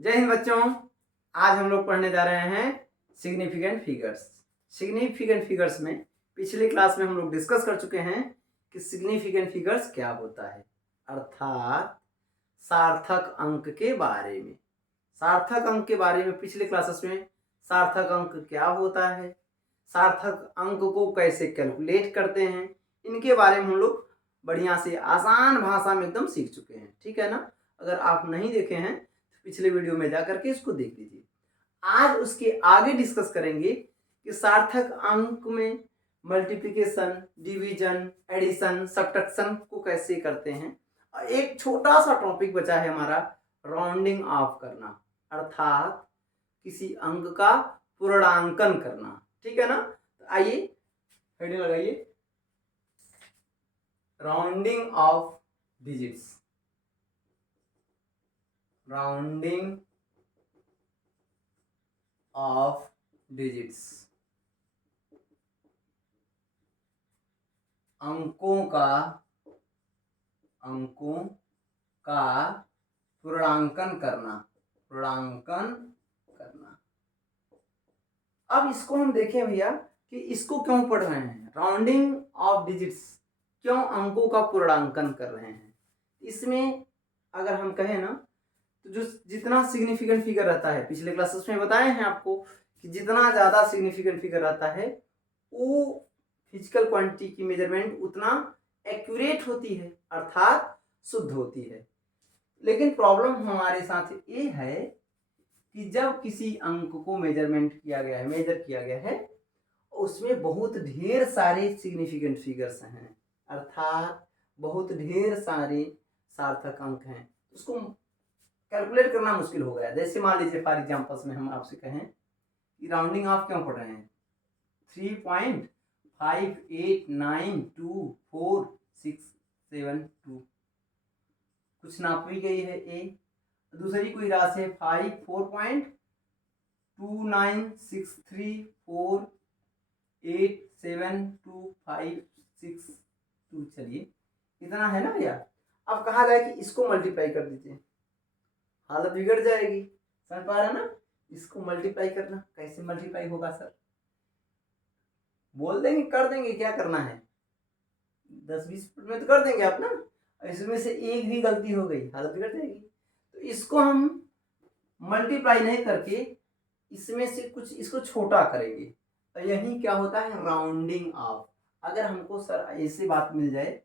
जय हिंद बच्चों। आज हम लोग पढ़ने जा रहे हैं सिग्निफिकेंट फिगर्स। सिग्निफिकेंट फिगर्स में पिछले क्लास में हम लोग डिस्कस कर चुके हैं कि सिग्निफिकेंट फिगर्स क्या होता है, अर्थात सार्थक अंक के बारे में। सार्थक अंक के बारे में पिछले क्लासेस में सार्थक अंक क्या होता है, सार्थक अंक को कैसे कैलकुलेट करते हैं, इनके बारे में हम लोग बढ़िया से आसान भाषा में एकदम सीख चुके हैं। ठीक है ना। अगर आप नहीं देखे हैं तो पिछले वीडियो में जाकर के इसको देख लीजिए। आज उसके आगे डिस्कस करेंगे कि सार्थक अंक में मल्टीप्लिकेशन, डिवीजन, एडिशन, सब्ट्रैक्शन को कैसे करते हैं। और एक छोटा सा टॉपिक बचा है हमारा, राउंडिंग ऑफ करना, अर्थात किसी अंक का पूर्णांकन करना। ठीक है ना। तो आइए हेडिंग लगाइए, rounding off digits. Rounding off digits, अंकों का पूर्णांकन करना। अब इसको हम देखें भैया कि इसको क्यों पढ़ रहे हैं, राउंडिंग ऑफ डिजिट्स क्यों अंकों का पूर्णांकन कर रहे हैं। इसमें अगर हम कहें ना तो जो जितना सिग्निफिकेंट फिगर रहता है, पिछले क्लासेस में बताए हैं आपको कि जितना ज़्यादा सिग्निफिकेंट फिगर रहता है वो फिजिकल क्वांटिटी की मेजरमेंट उतना एक्यूरेट होती है, अर्थात शुद्ध होती है। लेकिन प्रॉब्लम हमारे साथ ये है कि जब किसी अंक को मेजर किया गया है उसमें बहुत ढेर सारे सिग्निफिकेंट फिगर्स हैं, अर्थात बहुत ढेर सारे सार्थक अंक हैं, उसको कैलकुलेट करना मुश्किल हो गया। जैसे मान लीजिए फॉर एग्जांपल्स में हम आपसे कहें कि राउंडिंग ऑफ क्यों पढ़ रहे हैं, 3.58924672 कुछ नापी गई है ए, दूसरी कोई राशि है 4.2963487256 चलिए इतना है ना भैया। अब कहा जाए कि इसको मल्टीप्लाई कर दीजिए, हालत बिगड़ जाएगी। समझ पा रहे ना। इसको मल्टीप्लाई करना कैसे मल्टीप्लाई होगा सर, बोल देंगे कर देंगे, क्या करना है 10-20 में तो कर देंगे आप ना। इसमें से एक भी गलती हो गई हालत बिगड़ जाएगी। तो इसको हम मल्टीप्लाई नहीं करके इसमें से कुछ इसको छोटा करेंगे, तो यही क्या होता है, राउंडिंग ऑफ। अगर हमको सर ऐसी बात मिल जाए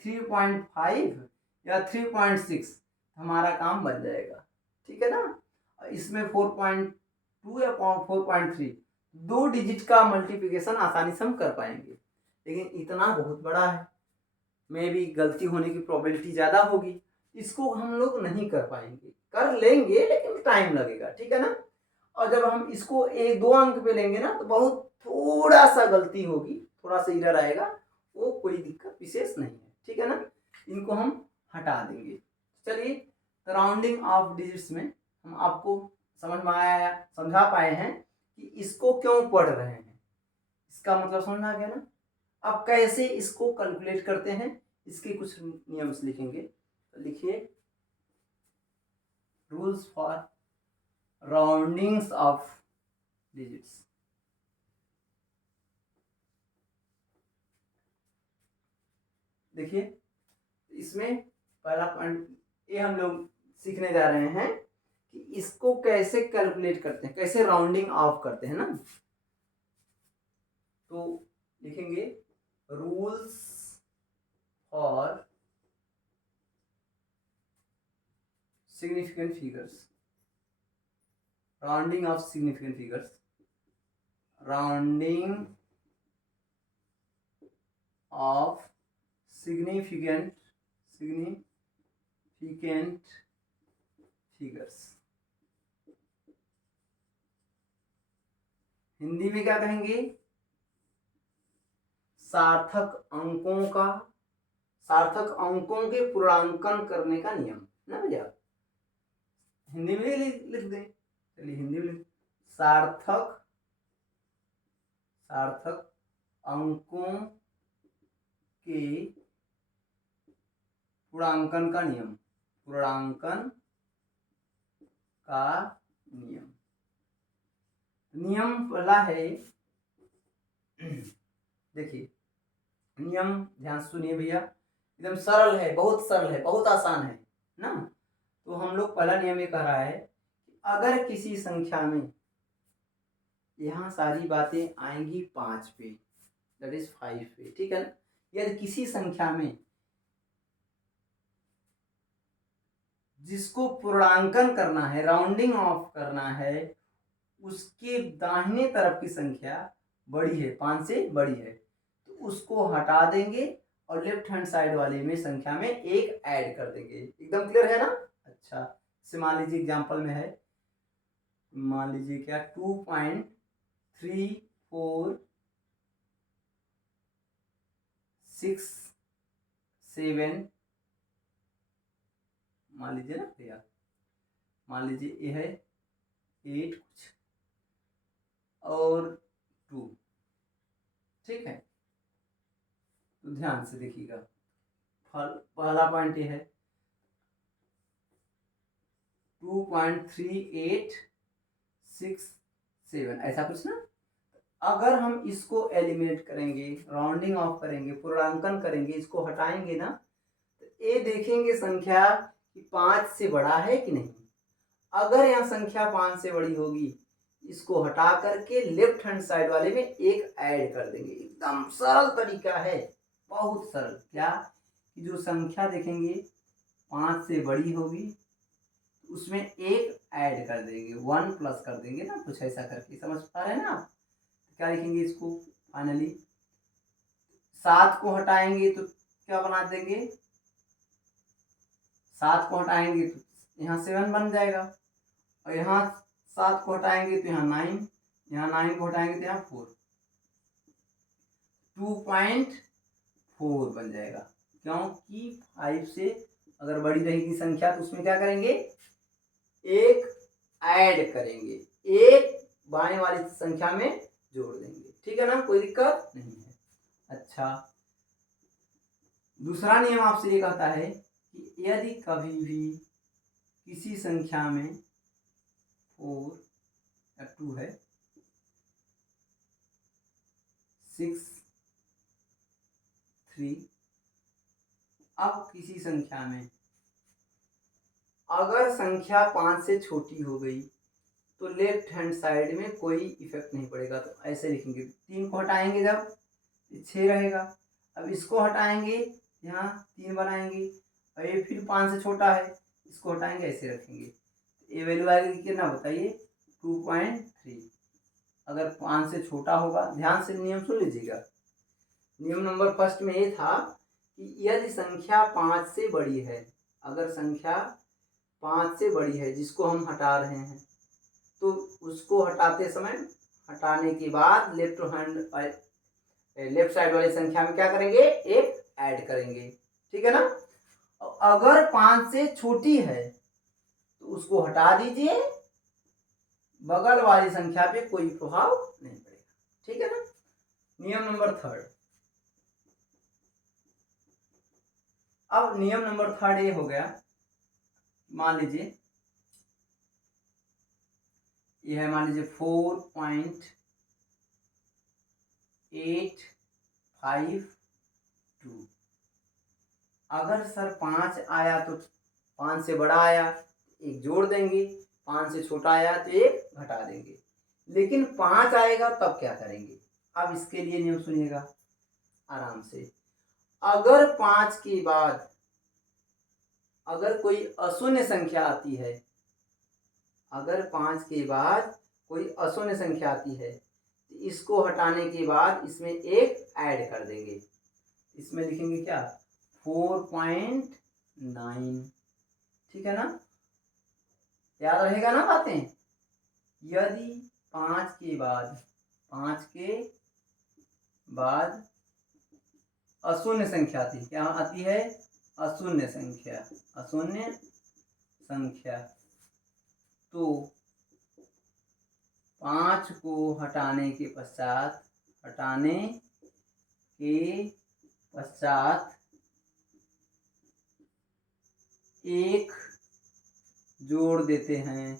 3.5 या 3.6 हमारा काम बन जाएगा। ठीक है ना। इसमें 4.2 या 4.3 दो डिजिट का मल्टीप्लिकेशन आसानी से हम कर पाएंगे, लेकिन इतना बहुत बड़ा है, में भी गलती होने की प्रोबेबिलिटी ज़्यादा होगी, इसको हम लोग नहीं कर पाएंगे। कर लेंगे लेकिन टाइम लगेगा। ठीक है ना। और जब हम इसको एक दो अंक पे लेंगे ना तो बहुत थोड़ा सा गलती होगी, थोड़ा सा एरर आएगा, वो कोई दिक्कत विशेष नहीं है। ठीक है ना। इनको हम हटा देंगे। चलिए, तो राउंडिंग ऑफ डिजिट्स में हम आपको समझा पाए हैं कि इसको क्यों पढ़ रहे हैं, इसका मतलब समझ आ गया ना। अब कैसे इसको कैलकुलेट करते हैं, इसके कुछ नियम्स लिखेंगे। तो लिखिए, रूल्स फॉर राउंडिंग्स ऑफ डिजिट्स। देखिए, इसमें पहला पॉइंट ये हम लोग सीखने जा रहे हैं कि इसको कैसे कैलकुलेट करते हैं, कैसे राउंडिंग ऑफ करते हैं ना। तो लिखेंगे rules for significant figures, rounding off significant figures, rounding off significant figures. Hindi में क्या कहेंगे, सार्थक अंकों के पूर्णांकन करने का नियम ना भैया। हिंदी में लिख दे। चलिए हिंदी में सार्थक अंकों के पूर्णांकन का नियम, पूर्णांकन का नियम। नियम पहला है, देखिए नियम ध्यान सुनिए भैया, एकदम सरल है, बहुत सरल है, बहुत आसान है ना। तो हम लोग पहला नियम ये कह रहा है कि अगर किसी संख्या में, यहाँ सारी बातें आएंगी 5 पे, दैट इज 5 पे, ठीक है ना। यदि किसी संख्या में जिसको पूर्णांकन करना है, राउंडिंग ऑफ करना है, उसके दाहिने तरफ की संख्या बड़ी है, 5 से बड़ी है, तो उसको हटा देंगे और लेफ्ट हैंड साइड वाले में संख्या में एक ऐड कर देंगे। एकदम क्लियर है ना। अच्छा, जैसे मान लीजिए एग्जांपल में है, मान लीजिए क्या 2.3467, मान लीजिए ना भैया, मान लीजिए ये है 8 कुछ और 2, ठीक है। तो ध्यान से देखिएगा, पहला पॉइंट ये है 2.3867, ऐसा कुछ ना। अगर हम इसको एलिमिनेट करेंगे, राउंडिंग ऑफ करेंगे, पूर्णांकन करेंगे, इसको हटाएंगे ना, तो ये देखेंगे संख्या कि 5 से बड़ा है कि नहीं। अगर यहाँ संख्या 5 से बड़ी होगी, इसको हटा करके लेफ्ट हैंड साइड वाले में एक ऐड कर देंगे। एकदम सरल तरीका है, बहुत सरल। क्या कि जो संख्या देखेंगे 5 से बड़ी होगी, उसमें एक ऐड कर देंगे, 1 प्लस कर देंगे ना, कुछ ऐसा करके, समझ पा रहे हैं ना आप। क्या लिखेंगे इसको, फाइनली 7 को हटाएंगे तो क्या बना देंगे, 7 को हटाएंगे तो यहाँ 7 बन जाएगा, और यहाँ 7 को हटाएंगे तो यहाँ 9, यहाँ 9 को हटाएंगे तो यहाँ 4, 2.4 बन जाएगा। क्योंकि 5 से अगर बड़ी रहेगी संख्या तो उसमें क्या करेंगे, एक ऐड करेंगे, एक बाएं वाली संख्या में जोड़ देंगे, ठीक है ना, कोई दिक्कत नहीं है। अच्छा, दूसरा नियम आपसे ये कहता है कि यदि कभी भी किसी संख्या में 4 या 2 है, 6 3, अब किसी संख्या में अगर संख्या 5 से छोटी हो गई तो लेफ्ट हैंड साइड में कोई इफेक्ट नहीं पड़ेगा। तो ऐसे लिखेंगे, 3 को हटाएंगे जब 6 रहेगा, अब इसको हटाएंगे यहाँ 3 बनाएंगे, और ये फिर 5 से छोटा है, इसको हटाएंगे ऐसे रखेंगे, ये वैल्यू आएगी कितना बताइए, 2.3। अगर 5 से छोटा होगा, ध्यान से नियम सुन लीजिएगा। नियम नंबर फर्स्ट में ये था कि यदि संख्या 5 से बड़ी है, अगर संख्या 5 से बड़ी है जिसको हम हटा रहे हैं, तो उसको हटाते समय, हटाने के बाद लेफ्ट साइड वाली संख्या में क्या करेंगे, एक ऐड करेंगे, ठीक है ना। अगर 5 से छोटी है तो उसको हटा दीजिए, बगल वाली संख्या पे कोई प्रभाव नहीं पड़ेगा, ठीक है ना। नियम नंबर थर्ड, अब नियम नंबर थर्ड ये हो गया, मान लीजिए ये है, मान लीजिए 4.852। अगर सर 5 आया तो 5 से बड़ा आया एक जोड़ देंगे, 5 से छोटा आया तो एक घटा देंगे, लेकिन 5 आएगा तब क्या करेंगे। अब इसके लिए नियम सुनिएगा आराम से। अगर 5 के बाद अगर कोई अशून्य संख्या आती है, अगर 5 के बाद कोई अशून्य संख्या आती है, तो इसको हटाने के बाद इसमें एक ऐड कर देंगे, इसमें लिखेंगे क्या, 4.9, ठीक है ना, याद रहेगा ना बातें। यदि 5 के बाद अशून्य संख्या आती, क्या आती है, अशून्य संख्या, तो 5 को हटाने के पश्चात एक जोड़ देते हैं,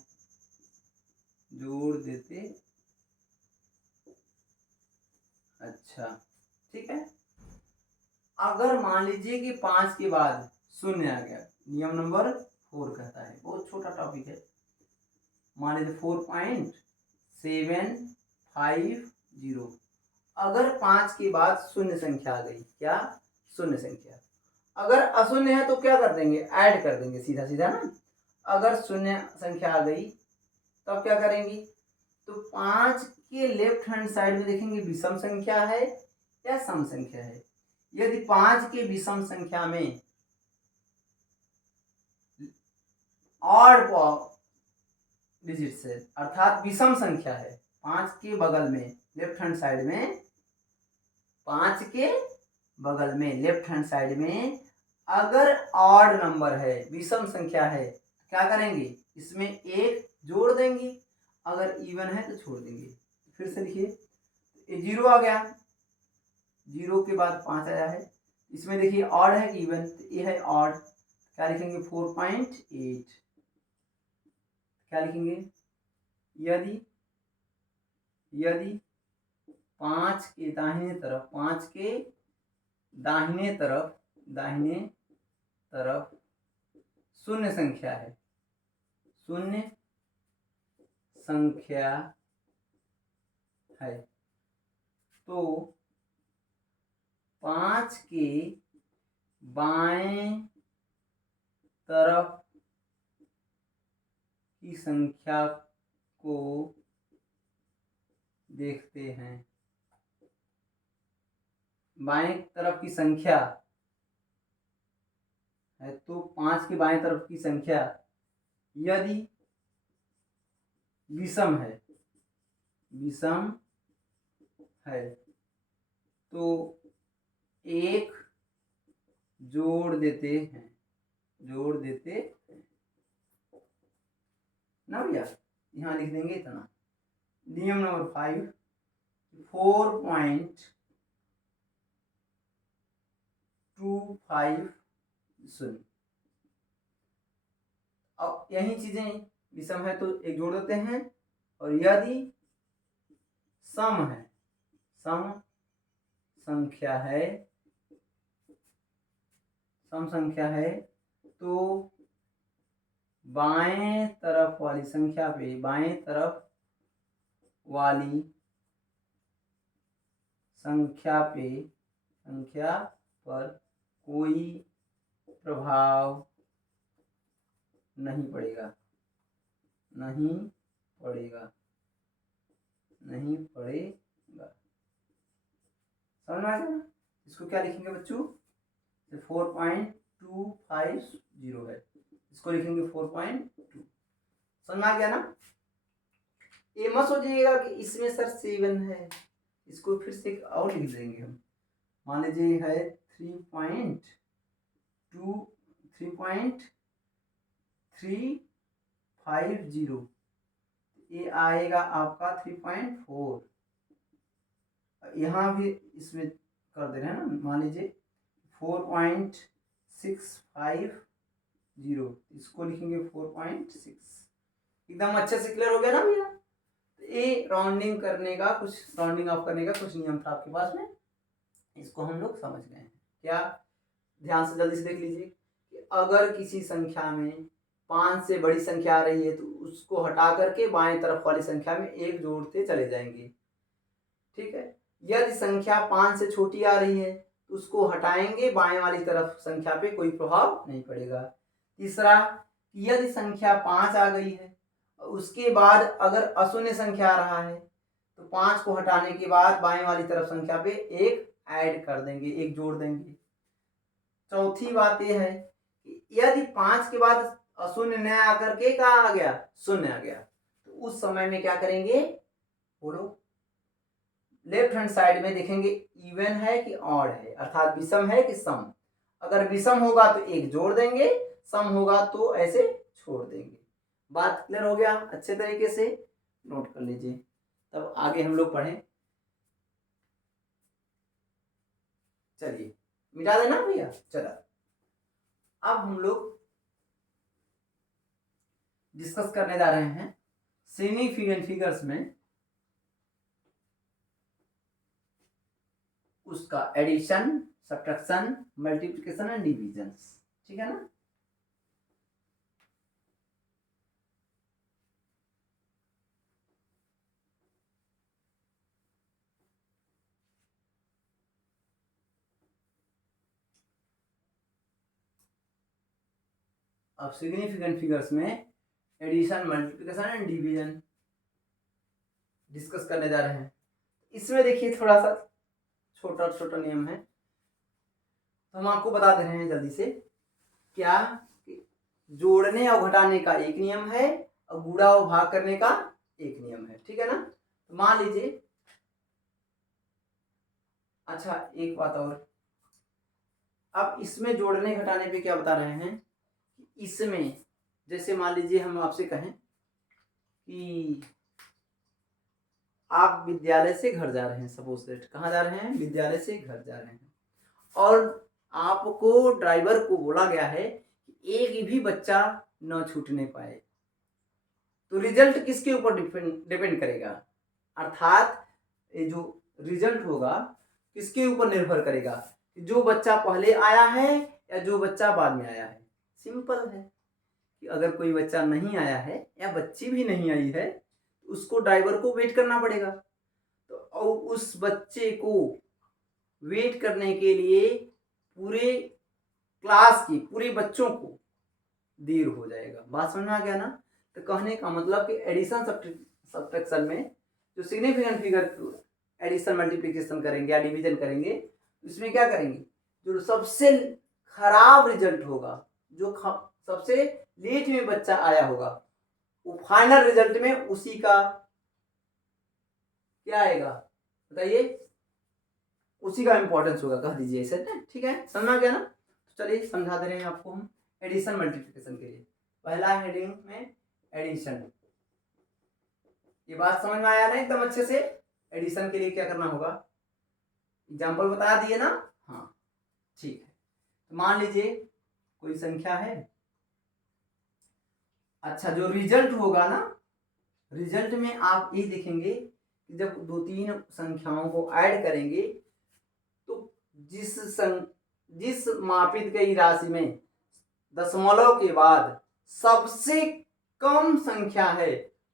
जोड़ देते। अच्छा ठीक है। अगर मान लीजिए कि 5 के बाद शून्य आ गया, नियम नंबर 4 कहता है, बहुत छोटा टॉपिक है। मान लीजिए 4.750, अगर 5 के बाद शून्य संख्या आ गई, क्या शून्य संख्या, अगर अशून्य है तो क्या कर देंगे, ऐड कर देंगे सीधा सीधा ना। अगर शून्य संख्या आ गई तब क्या करेंगे, तो 5 के लेफ्ट हैंड साइड में देखेंगे विषम संख्या है या सम संख्या है। यदि 5 के विषम संख्या में ऑड डिजिट्स है, अर्थात विषम संख्या है, 5 के बगल में लेफ्ट हैंड साइड में, 5 के बगल में लेफ्ट हैंड साइड में अगर ऑड नंबर है, विषम संख्या है, क्या करेंगे, इसमें एक जोड़ देंगे, अगर इवन है तो छोड़ देंगे। फिर से लिखिए, 0 आ गया, 0 के बाद 5 आया है, इसमें देखिए ऑड है कि इवन, ये है ऑड, क्या लिखेंगे 4.8। क्या लिखेंगे, यदि 5 के दाहिने तरफ, 5 के दाहिने तरफ शून्य संख्या है, शून्य संख्या है, तो 5 के बाएं तरफ की संख्या को देखते हैं। बाएं तरफ की संख्या है, तो 5 के बाएं तरफ की संख्या यदि विषम है तो एक जोड़ देते हैं ना भैया, यहाँ लिख देंगे इतना। नियम नंबर 5, 4.250। अब यही चीजें विषम है तो एक जोड़ देते हैं, और यदि सम संख्या है तो बाएं तरफ वाली संख्या पर कोई प्रभाव नहीं पड़ेगा। समझ में आ गया? इसको क्या लिखेंगे बच्चों, 4.250 है, इसको लिखेंगे 4.2। समझ में आ गया ना? ये मत सोचिएगा कि इसमें सर 7 है, इसको फिर से और लिख देंगे हम। मान लीजिए है 3.350, ये आएगा आपका 3.4। यहाँ भी इसमें कर दे रहे हैं ना, मान लीजिए 4.650, इसको लिखेंगे 4.6। एकदम अच्छे से क्लियर हो गया ना भैया? ये राउंडिंग करने का कुछ नियम था आपके पास में, इसको हम लोग समझ गए हैं। क्या, ध्यान से जल्दी से देख लीजिए कि अगर किसी संख्या में 5 से बड़ी संख्या आ रही है तो उसको हटा करके बाएं तरफ वाली संख्या में एक जोड़ते चले जाएंगे, ठीक है। यदि संख्या 5 से छोटी आ रही है तो उसको हटाएंगे, बाएं वाली तरफ संख्या पे कोई प्रभाव नहीं पड़ेगा। तीसरा, यदि संख्या 5 आ गई है उसके बाद अगर अशून्य संख्या आ रहा है तो 5 को हटाने के बाद बाएं वाली तरफ संख्या पे एक ऐड कर देंगे, एक जोड़ देंगे। चौथी बात यह है कि यदि 5 के बाद अशून्य न आकर के क्या आ गया, शून्य आ गया, तो उस समय में क्या करेंगे, बोलो, लेफ्ट हैंड साइड में देखेंगे इवन है कि ऑड है, अर्थात विषम है कि सम। अगर विषम होगा तो एक जोड़ देंगे, सम होगा तो ऐसे छोड़ देंगे। बात क्लियर हो गया? अच्छे तरीके से नोट कर लीजिए, तब आगे हम लोग पढ़ें। चलिए मिटा देना भैया। चला, अब हम लोग डिस्कस करने जा रहे हैं सिग्निफिकेंट फिगर्स में उसका addition, subtraction, multiplication and division, ठीक है ना। अब सिग्निफिकेंट फिगर्स में addition, multiplication and division discuss करने जा रहे हैं। इसमें देखिए थोड़ा सा छोटा छोटा नियम है, तो हम आपको बता दे रहे हैं जल्दी से। क्या? जोड़ने और घटाने का एक नियम है और गुणा और भाग करने का एक नियम है, ठीक है ना। तो मान लीजिए, अच्छा एक बात और, अब इसमें जोड़ने घटाने पे क्या बता रहे हैं, इसमें जैसे मान लीजिए हम आपसे कहें कि आप विद्यालय से घर जा रहे हैं, सपोज दैट, कहाँ जा रहे हैं, विद्यालय से घर जा रहे हैं, और आपको ड्राइवर को बोला गया है कि एक भी बच्चा न छूटने पाए। तो रिजल्ट किसके ऊपर डिपेंड करेगा, अर्थात ये जो रिजल्ट होगा किसके ऊपर निर्भर करेगा, जो बच्चा पहले आया है या जो बच्चा बाद में आया है। सिंपल है कि अगर कोई बच्चा नहीं आया है या बच्ची भी नहीं आई है, तो उसको ड्राइवर को वेट करना पड़ेगा। तो और उस बच्चे को वेट करने के लिए पूरे क्लास की, पूरे बच्चों को देर हो जाएगा। बात समझ में आ गया ना। तो कहने का मतलब कि एडिशन सब्ट्रैक्शन में जो सिग्निफिकेंट फिगर एडिशन मल्टीप्लिकेशन करेंगे या डिवीजन करेंगे, इसमें क्या करेंगे, जो सबसे खराब रिजल्ट होगा, जो सबसे लेट में बच्चा आया होगा, वो फाइनल रिजल्ट में उसी का क्या आएगा बताइए, उसी का इंपॉर्टेंस होगा, कह दीजिए ऐसे, ठीक है, समझ गया ना। तो चलिए समझा दे रहे हैं आपको हम एडिशन मल्टीप्लिकेशन के लिए। पहला हेडिंग में एडिशन, ये बात समझ में आया ना एकदम अच्छे से। एडिशन के लिए क्या करना होगा, एग्जाम्पल बता दिए ना, हाँ ठीक है। तो मान लीजिए कोई संख्या है, अच्छा जो रिजल्ट होगा ना, रिजल्ट में आप ये देखेंगे कि जब दो तीन संख्याओं को ऐड करेंगे तो जिस मापित गई राशि में दशमलव के बाद सबसे कम संख्या है,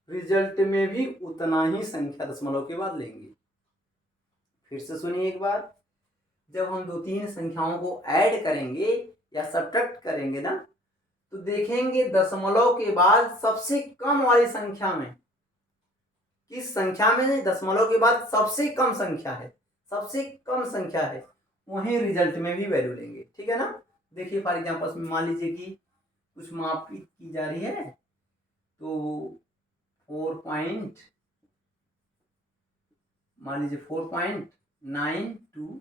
रिजल्ट में भी उतना ही संख्या दशमलव के बाद लेंगे। फिर से सुनिए एक बार, जब हम दो तीन संख्याओं को ऐड करेंगे या सब्ट्रैक्ट करेंगे ना, तो देखेंगे दशमलव के बाद सबसे कम वाली संख्या में, किस संख्या में दशमलव के बाद सबसे कम संख्या है, सबसे कम संख्या है, वहीं रिजल्ट में भी वैल्यू लेंगे, ठीक है ना। देखिए फॉर एग्जांपल में मान लीजिए कि कुछ मापित की जा रही है, तो 4.9 मान लीजिए 4.92,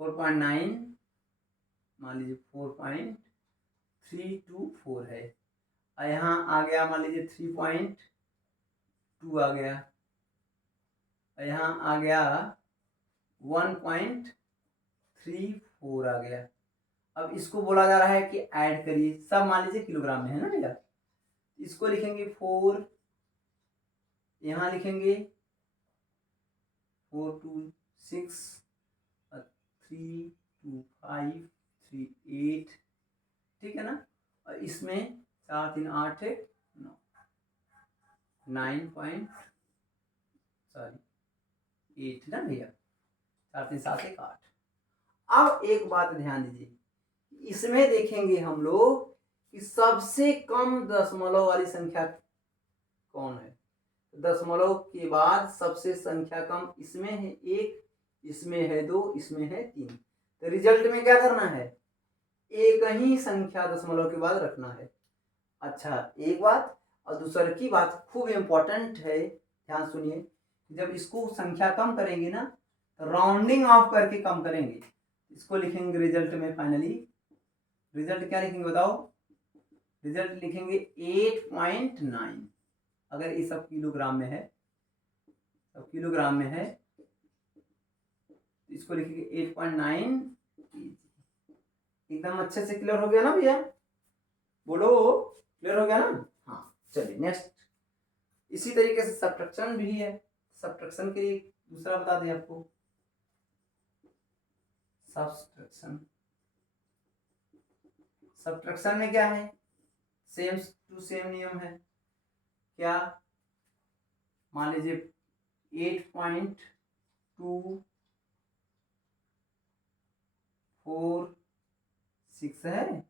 4.9 मान लीजिए 4.324 है, और यहाँ आ गया मान लीजिए 3.2 आ गया, और यहाँ आ गया 1.34 आ गया। अब इसको बोला जा रहा है कि ऐड करिए, सब मान लीजिए किलोग्राम में है ना भैया। इसको लिखेंगे 4, यहाँ लिखेंगे 4 2 6 3 2 5 3 8, ठीक है ना। और इसमें 4 3 8 9 9.8 ना भैया, 4 3 7 1 8। अब एक बात ध्यान दीजिए, इसमें देखेंगे हम लोग कि सबसे कम दशमलव वाली संख्या कौन है। दशमलव के बाद सबसे संख्या कम इसमें है 1, इसमें है 2, इसमें है 3। तो रिजल्ट में क्या करना है, एक ही संख्या दशमलव के बाद रखना है। अच्छा एक बात, और दूसरी की बात खूब इंपॉर्टेंट है, ध्यान सुनिए, जब इसको संख्या कम करेंगे ना, तो राउंडिंग ऑफ करके कम करेंगे। इसको लिखेंगे रिजल्ट में, फाइनली रिजल्ट क्या लिखेंगे बताओ, रिजल्ट लिखेंगे 8.9। अगर ये सब किलोग्राम में है, सब किलोग्राम में है, इसको लिखेंगे 8.9 एकदम अच्छे से क्लियर हो गया ना भैया, बोलो क्लियर हो गया ना। हाँ चलिए नेक्स्ट इसी तरीके से सब्ट्रैक्शन भी है। सब्ट्रैक्शन के लिए दूसरा बता दें आपको, सब्ट्रैक्शन। सब्ट्रैक्शन में क्या है, सेम टू सेम नियम है। क्या, मान लीजिए 8.246 है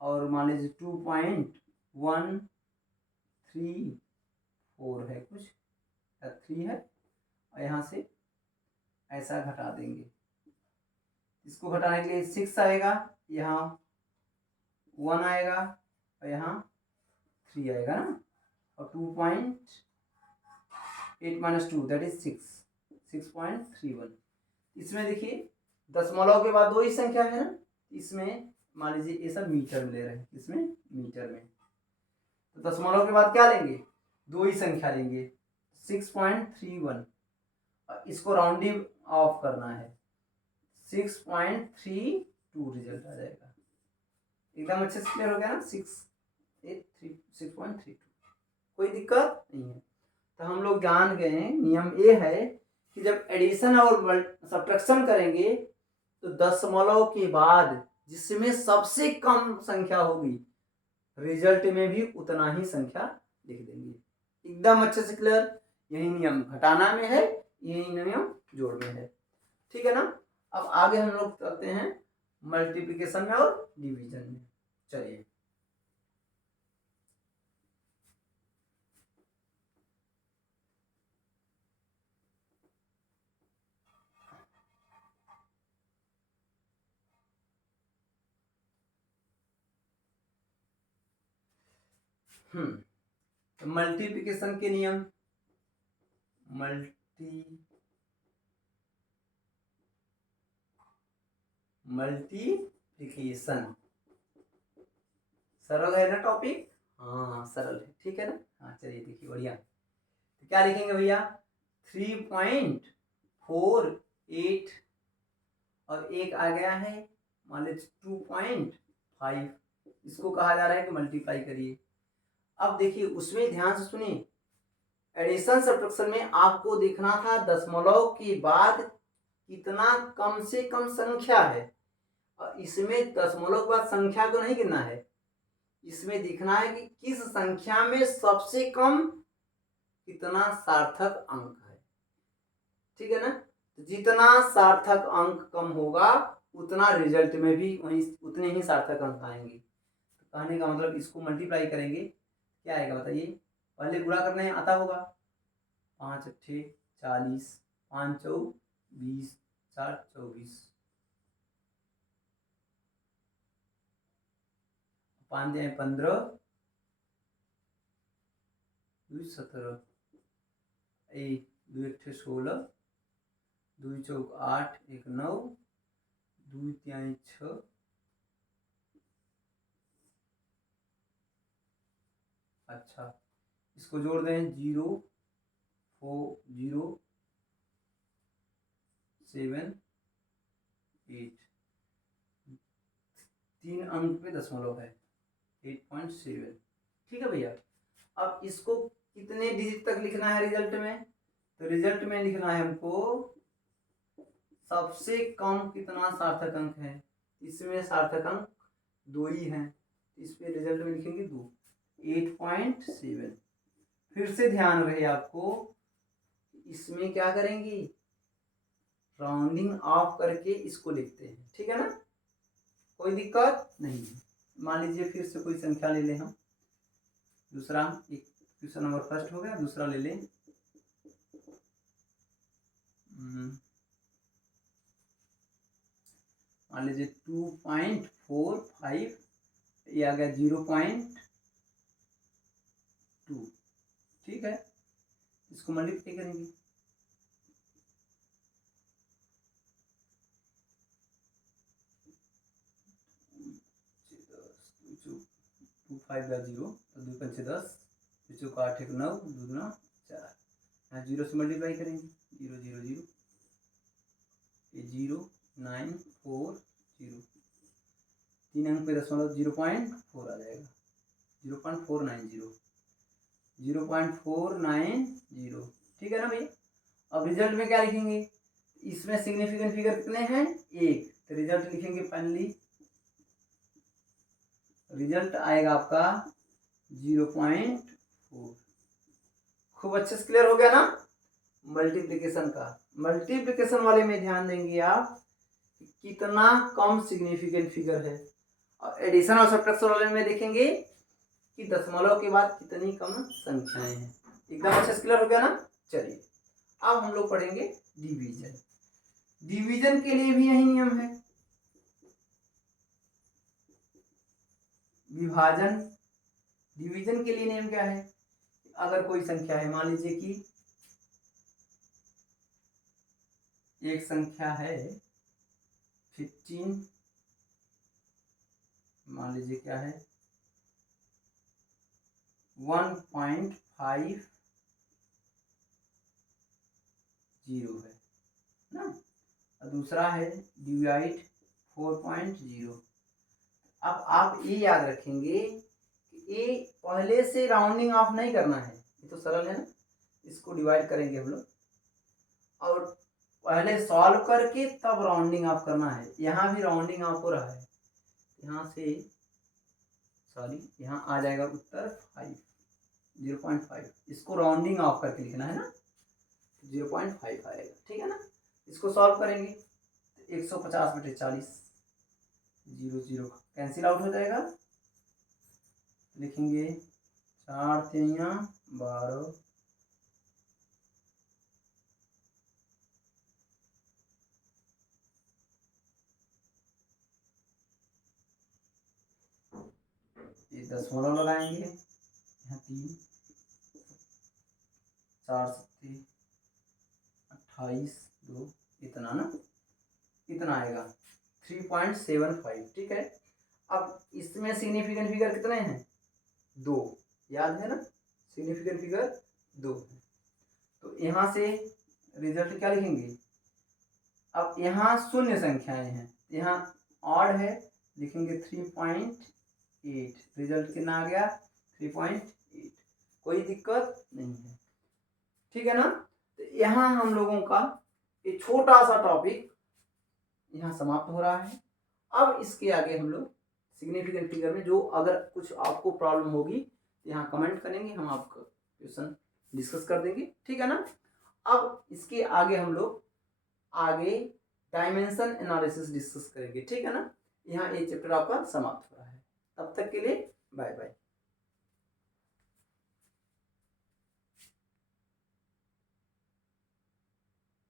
और मान लीजिए 2.134 है कुछ, या 3 है, और यहाँ से ऐसा घटा देंगे। इसको घटाने के लिए 6 आएगा, यहाँ 1 आएगा और यहाँ 3 आएगा ना, और 2.8 - 2 दैट इज 6.31। इसमें देखिए दशमलव के बाद दो ही संख्या है ना, इसमें मान लीजिए ये सब मीटर में ले रहे हैं, इसमें मीटर में, तो दशमलव के बाद क्या लेंगे, दो ही संख्या लेंगे, 6.31, और इसको राउंडिंग ऑफ करना है, 6.32 रिजल्ट आ जाएगा। एकदम अच्छे से क्लियर हो गया ना, 6.32, कोई दिक्कत नहीं है। तो हम लोग जान गए नियम ये है कि जब एडिशन और सब्ट्रैक्शन करेंगे तो दशमलव के बाद जिसमें सबसे कम संख्या होगी रिजल्ट में भी उतना ही संख्या लिख देंगे। एकदम अच्छे से क्लियर। यही नियम घटाना में है, यही नियम जोड़ में है, ठीक है ना। अब आगे हम लोग चलते हैं मल्टीप्लिकेशन में और डिवीजन में। चलिए, मल्टीप्लिकेशन के नियम, मल्टीप्लिकेशन सरल है ना टॉपिक, हाँ सरल है, ठीक है ना। हाँ चलिए देखिए बढ़िया, तो क्या लिखेंगे भैया, 3.48 और एक आ गया है मान लीजिए 2.5, इसको कहा जा रहा है कि मल्टीप्लाई करिए। अब देखिए उसमें ध्यान से सुनिए, एडिशन सब्ट्रैक्शन में आपको देखना था दशमलव के बाद कितना कम से कम संख्या है, और इसमें दशमलव के बाद संख्या को नहीं गिनना है, इसमें दिखना है कि किस संख्या में सबसे कम कितना सार्थक अंक है, ठीक है ना। तो जितना सार्थक अंक कम होगा उतना रिजल्ट में भी वही उतने ही सार्थक अंक आएंगे। तो कहने का मतलब इसको मल्टीप्लाई करेंगे क्या आएगा बताइए, पहले गुणा करने आता होगा, 5 × 8 = 40, 5 × 4 = 20, 4 × 24, 5 × 15, 2 × 17, 1 2 × 8 = 16, 2 × 4 = 8, 1 × 9, 2 × 3 = 6, अच्छा इसको जोड़ दें, 0 4 0 7 8, 3 अंक पे दशमलव है, 8.7, ठीक है भैया। अब इसको कितने डिजिट तक लिखना है रिजल्ट में, तो रिजल्ट में लिखना है हमको सबसे कम कितना सार्थक अंक है, इसमें सार्थक अंक 2 ही हैं, इस पे रिजल्ट में लिखेंगे 2, 8.7। फिर से ध्यान रहे आपको, इसमें क्या करेंगे, राउंडिंग ऑफ करके इसको लिखते हैं, ठीक है ना, कोई दिक्कत नहीं है। मान लीजिए फिर से कोई संख्या ले लें हम, दूसरा, एक क्वेश्चन नंबर फर्स्ट हो गया, दूसरा ले लें, मान लीजिए 2.45, ये आ गया 0.2, ठीक है, इसको मल्टीप्लाई करेंगे, टू 5 × 0, 2 × 5 = 10, 2 × 4 = 8, 1 9, 2 × 4, यहाँ 0 से मल्टीप्लाई करेंगे, 0 0 0, ये 0 9 4 0, 3 अंक पे दशमलव 0.4 आ जाएगा, 0.490, 0.490, ठीक है ना भैया। अब रिजल्ट में क्या लिखेंगे, इसमें सिग्निफिकेंट फिगर कितने हैं, 1, तो रिजल्ट लिखेंगे फाइनली, रिजल्ट आएगा आपका 0.4। खूब अच्छे से क्लियर हो गया ना मल्टीप्लिकेशन का। मल्टीप्लिकेशन वाले में ध्यान देंगे आप कितना कम सिग्निफिकेंट फिगर है, और एडिशन और सब्ट्रैक्शन वाले में देखेंगे कि दशमलव के बाद कितनी कम संख्याएं हैं। एकदम अच्छे से क्लियर हो गया ना। चलिए अब हम लोग पढ़ेंगे डिवीजन। डिवीजन के लिए भी यही नियम है। विभाजन, डिवीजन के लिए नियम क्या है, अगर कोई संख्या है, मान लीजिए कि एक संख्या है 15, मान लीजिए क्या है 1.50 है ना, और दूसरा है डिवाइड 4.0। अब आप ये याद रखेंगे कि ये पहले से राउंडिंग ऑफ नहीं करना है, ये तो सरल है ना। इसको डिवाइड करेंगे हम लोग और पहले सॉल्व करके तब राउंडिंग ऑफ करना है। यहाँ भी राउंडिंग ऑफ हो रहा है, यहाँ से सॉरी यहाँ आ जाएगा उत्तर 0.5, इसको राउंडिंग ऑफ करके लिखना है ना, 0.5 आएगा, ठीक है ना। इसको सॉल्व करेंगे 150/40, 0 कैंसिल आउट हो जाएगा, लिखेंगे 4 3 12, ये दशमलव लगाएंगे, यहाँ 3 4 7 28 2, इतना ना, इतना आएगा 3.75, ठीक है। अब इसमें सिग्निफिकेंट फिगर कितने हैं, 2, याद है ना, सिग्निफिकेंट फिगर 2 है। तो यहाँ से रिजल्ट क्या लिखेंगे, अब यहाँ शून्य संख्याएं हैं, यहाँ ऑड है, लिखेंगे 3.8, रिजल्ट कितना आ गया 3.8, कोई दिक्कत नहीं है, ठीक है ना। तो यहाँ हम लोगों का ये छोटा सा टॉपिक यहाँ समाप्त हो रहा है। अब इसके आगे हम लोग सिग्निफिकेंट फिगर में जो अगर कुछ आपको प्रॉब्लम होगी यहाँ कमेंट करेंगे, हम आपका क्वेश्चन डिस्कस कर देंगे, ठीक है ना। अब इसके आगे हम लोग आगे डायमेंशन एनालिसिस डिस्कस करेंगे, ठीक है ना। यहाँ ये चैप्टर आपका समाप्त हो रहा है, तब तक के लिए बाय बाय।